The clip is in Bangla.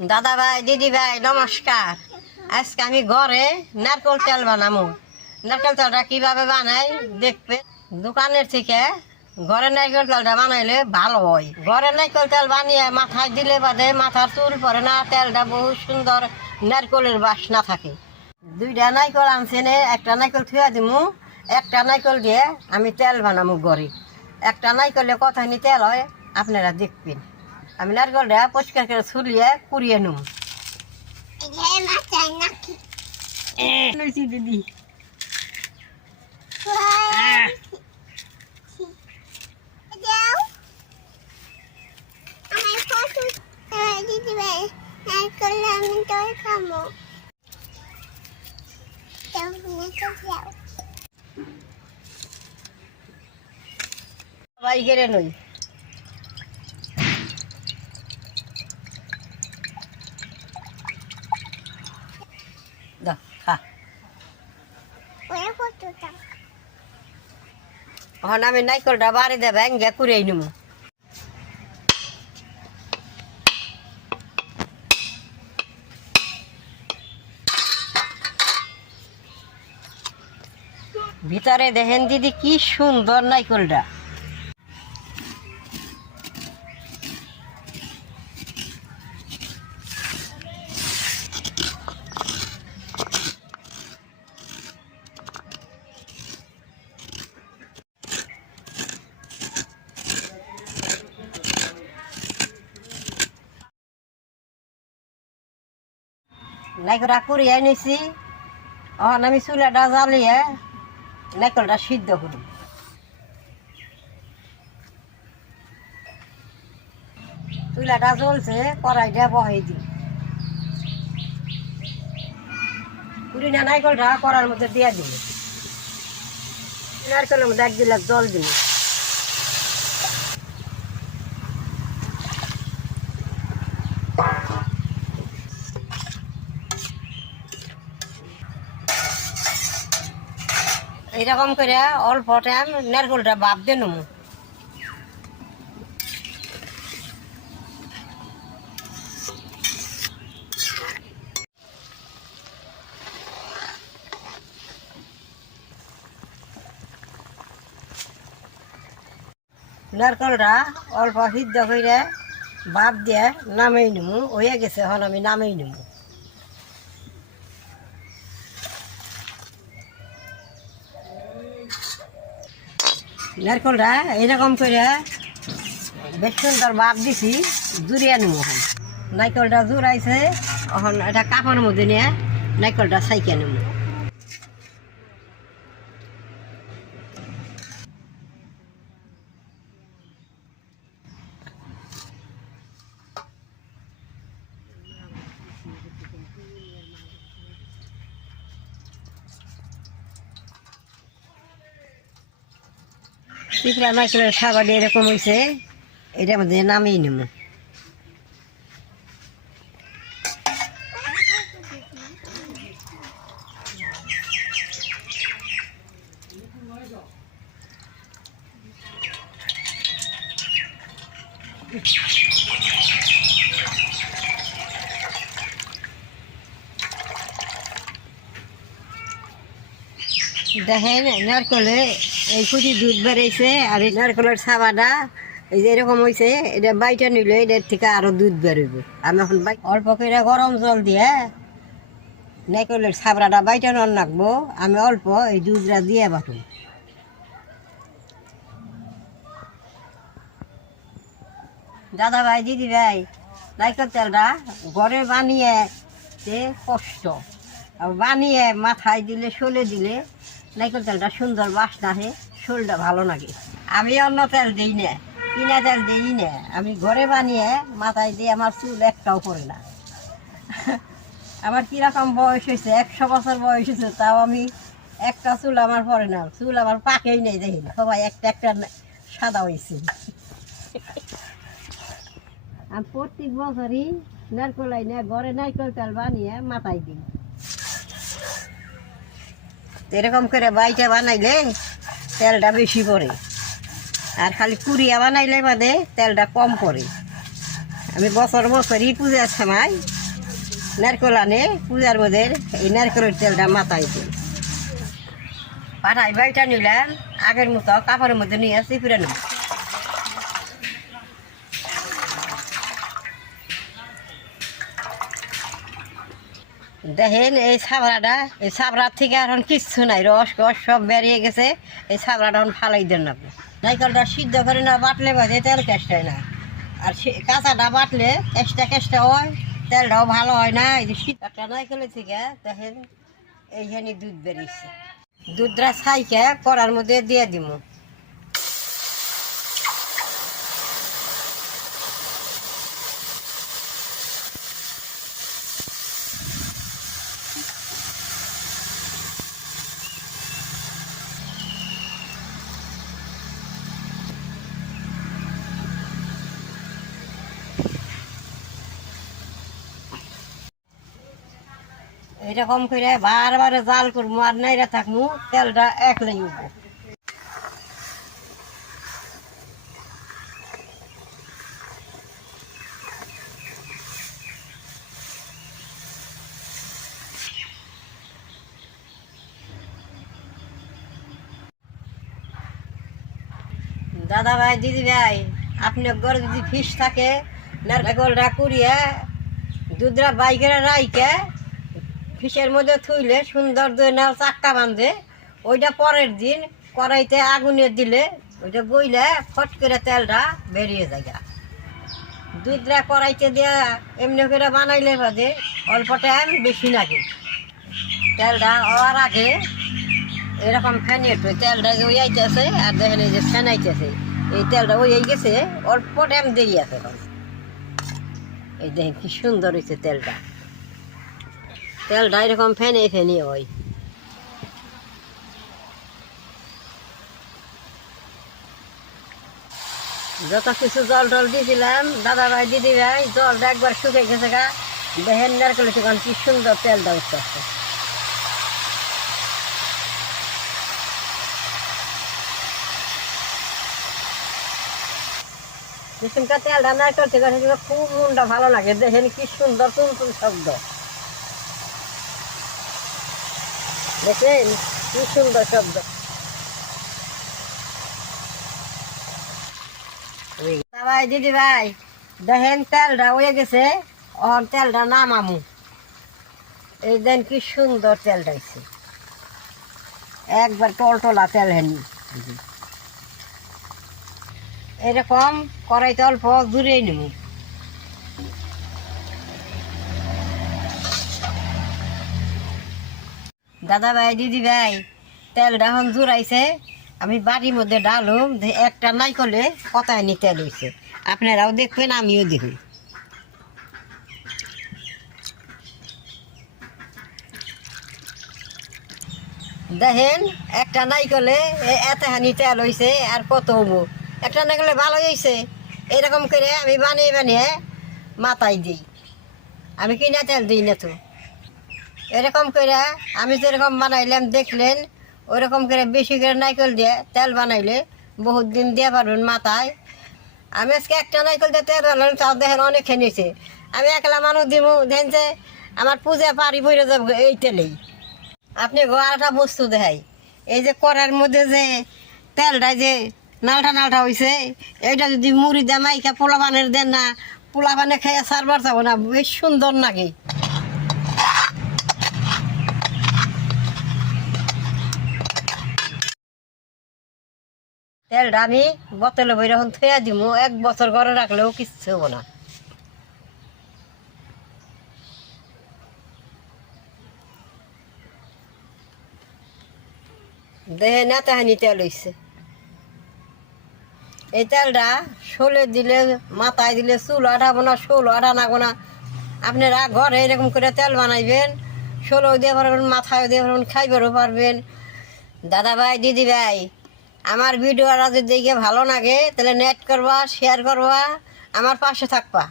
দাদা ভাই দিদি ভাই নমস্কার। আজকে আমি ঘরে নারকেল তেল বানাবো। নারকেল তেলটা কিভাবে বানাই দেখবে। দোকানের থেকে ঘরে নারকেল তেলটা বানাইলে ভালো হয়। ঘরে নারকেল তেল বানিয়ে মাথায় দিলে বাদে মাথার চুল পড়ে না, তেলটা বহু সুন্দর নারকেলের বাসনা থাকে। দুইটা নারকেল আনছে, একটা নারকেল থুয়া দিমু, একটা নারকেল দিয়ে আমি তেল বানাবো ঘরে। একটা নারকেলে কতখানি তেল হয় আপনারা দেখবেন। আমি নারকেলটা পরিষ্কার করে ছুলিয়ে কুড়িয়ে নেব। দিদি সবাই গেড়ে নই। এখন আমি নারকেলটা বাড়ি দেবে ভেঙে কুড়িয়ে নেব। ভিতরে দেখেন দিদি কি সুন্দর নারকেলটা। নারকেলটা কুড়িয়ে নিছি। এখন আমি চুলাটা জ্বালিয়ে নারকেলটা সিদ্ধ করি। চুলাটা জ্বলছে, কড়াইটা বহাই দিই। কুড়ি না নারকেলটা কড়ার মধ্যে দিয়ে দিল। নারকেলের মধ্যে 1 গিলাস জল দিল। এইরকম করে অল্প টাইম নারকেলটা ভাপ দিয়ে নেব। নারকেলটা অল্প সিদ্ধ করে ভাপ দিয়ে নামাই নেব। হয়ে গেছে, এখন আমি নামাই নেব। নারকেলটা এরকম করে বেশ সুন্দর ভাপ দিছি, জুড়িয়ে নেব। এখন নারকেলটা জুড়াইছে, এখন এটা কাপড়ের মধ্যে নিয়ে নারকেলটা ছাইকে নেব। পিঁপড়া নারকেলের খাবার এরকম হয়েছে, এটার মধ্যে নামিয়ে নেব। দেখেন নারকেলে এই কুচি দুধ বেড়েছে, আর এই নারকেলের ছাবাটা এই যে এরকম হয়েছে। এটা বাইটা নিলে এটার থেকে আরো দুধ বেরোব। আমি এখন অল্প করে গরম জল দিয়ে নারকেলের ছাবড়াটা বাইটা নন রাখবো। আমি অল্প এই দুধটা দিয়ে বাটুন। দাদা ভাই দিদি ভাই, নারকেল তেলটা ঘরে বানিয়ে কষ্ট, বানিয়ে মাথায় দিলে শোলে দিলে নারকেল তেলটা সুন্দর বাসনা হয়, শোলটা ভালো লাগে। আমি অন্য তেল দিই না, কিনা তেল দিই না। আমি ঘরে বানিয়ে মাথায় দিয়ে আমার চুল একটাও পড়ে না। আমার কীরকম বয়স হয়েছে, 100 বছর বয়স হয়েছে, তাও আমি একটা চুল আমার পড়ে না। চুল আমার পাকেই নেই, দেখি না সবাই একটা একটা সাদা হয়েছে। আমি প্রত্যেক বছরই নারকেল আইনে ঘরে নারকেল তেল বানিয়ে মাথায় দিই। এরকম করে বাইটা বানাইলে তেলটা বেশি পড়ে, আর খালি কুড়িয়া বানাইলে বাদে তেলটা কম পড়ে। আমি বছরই পূজার সময় নারকেল আনে পূজার মধ্যে এই নারকেলের তেলটা মাথায় দিই। পাঠাই বাইটা নিলাম আগের মতো কাপড়ের মধ্যে নিয়ে চিপুরে নেব। দেখেন এই সাবরার থেকে এখন কিচ্ছু নাই, রস সব বেরিয়ে গেছে। এই সাবরাটা এখন ফালাই দেন না। নারকেলটা সিদ্ধ করে না বাটলে বাজে তেল কেষ্টায় না, আর কাঁচাটা বাটলে কেষ্টা হয়, তেলটাও ভালো হয় না। এই যে একটা নারকেলের থেকে দেখেন এইখানে দুধ বেরিয়েছে। দুধটা ছাইকে কড়ার মধ্যে দিয়ে দিব। এরকম করে বারবার জাল করবো আর নাইরা থাকবো, তেলটা একলাই উঠবো। দাদা ভাই দিদি ভাই, আপনার ঘরে যদি ফিস থাকে নারকেলটা কুড়িয়ে দুধরা বাইকেরা রাইকে ফিসের মধ্যে থুইলে সুন্দর দই নাও চাক্কা বাঁধে, ওইটা পরের দিন কড়াইতে আগুনে দিলে ওইটা গইলে ফট করে তেলটা বেরিয়ে যায়। দুধরা কড়াইতে দিয়ে এমনি করে বানাইলে বাদে অল্প টাইম বেশি লাগে। তেলটা হওয়ার আগে এরকম ফেনে তেলটা যে ওই আইতেছে আর দেখেন এই যে ফেনাইতেছে, এই তেলটা ওই গেছে, অল্প টাইম দেরি আছে এখন। এই দেখেন কি সুন্দর হয়েছে তেলটা এরকম ফেনে হয়। যত কিছু জল টল দিয়েছিলাম দাদা ভাই দিদি ভাই, জলটা একবার শুকিয়ে গেছে গা। দেখেন নারকেল সেখানে কি সুন্দর তেলটা উঠতে আসছে। এখানকার তেলটা নারকেল থেকে খুব মনটা ভালো লাগে। দেখেন কি সুন্দর টুনটুন শব্দ, দেখেন কি সুন্দর শব্দ। ভাই দিদি ভাই দেখেন তেলটা হয়ে গেছে, ওর তেলটা নামামু। এই দেন কি সুন্দর তেলটা হয়েছে, একবার টলটলা তেল হেনি। এরকম কড়াইতে অল্প দূরেই নেব। দাদা ভাই দিদি ভাই তেলটা এখন জুড়াইছে, আমি বাড়ির মধ্যে ডালুম। একটা নাই করলে কতায় নি তেল হয়েছে, আপনারাও দেখবেন আমিও দেখি। দেখেন একটা নাই করলে এতখানি তেল হয়েছে, আর কত হবো। একটা না করলে ভালো হয়েছে। এরকম করে আমি বানিয়ে মাথায় দিই, আমি কিনা তেল দিই না তো। এরকম করে আমি যেরকম বানাইলাম দেখলেন, ওরকম করে বেশি করে নারকেল দিয়ে তেল বানাইলে বহুত দিন দিয়ে পারবেন মাথায়। আমি আজকে একটা নারকেল দিয়ে তেল বানালাম, তাও দেখেন অনেক খেয়েছে। আমি একলা মানুষ দিব, দেখেন যে আমার পূজা পারি বইরে যাবো এই তেলেই। আপনি গোয়াটা বস্তু দেখাই, এই যে কড়ার মধ্যে যে তেলটা যে নালটা হয়েছে, এইটা যদি মুড়ি দিয়ে মাইকা পোলা বানের দেন না, পোলা বানে খেয়ে সারবার যাবো না, বেশ সুন্দর লাগে। তেলটা আমি বোতলে বই যখন থুয়া দিব, 1 বছর ঘরে রাখলেও কিচ্ছু হবো না। দেহে নেতাহানি তেল হয়েছে। এই তেলটা শোলে দিলে মাথায় দিলে চুল আটাবো না, শোল আটানাবো না। আপনারা ঘরে এরকম করে তেল বানাইবেন, শোলও দিয়ে পারবেন, মাথায়ও দিয়ে পারবেন, খাইবারও পারবেন। দাদা ভাই দিদি ভাই, আমার ভিডিওটা যদি দেখে ভালো লাগে তাহলে নেট করবা, শেয়ার করবা, আমার পাশে থাকবা।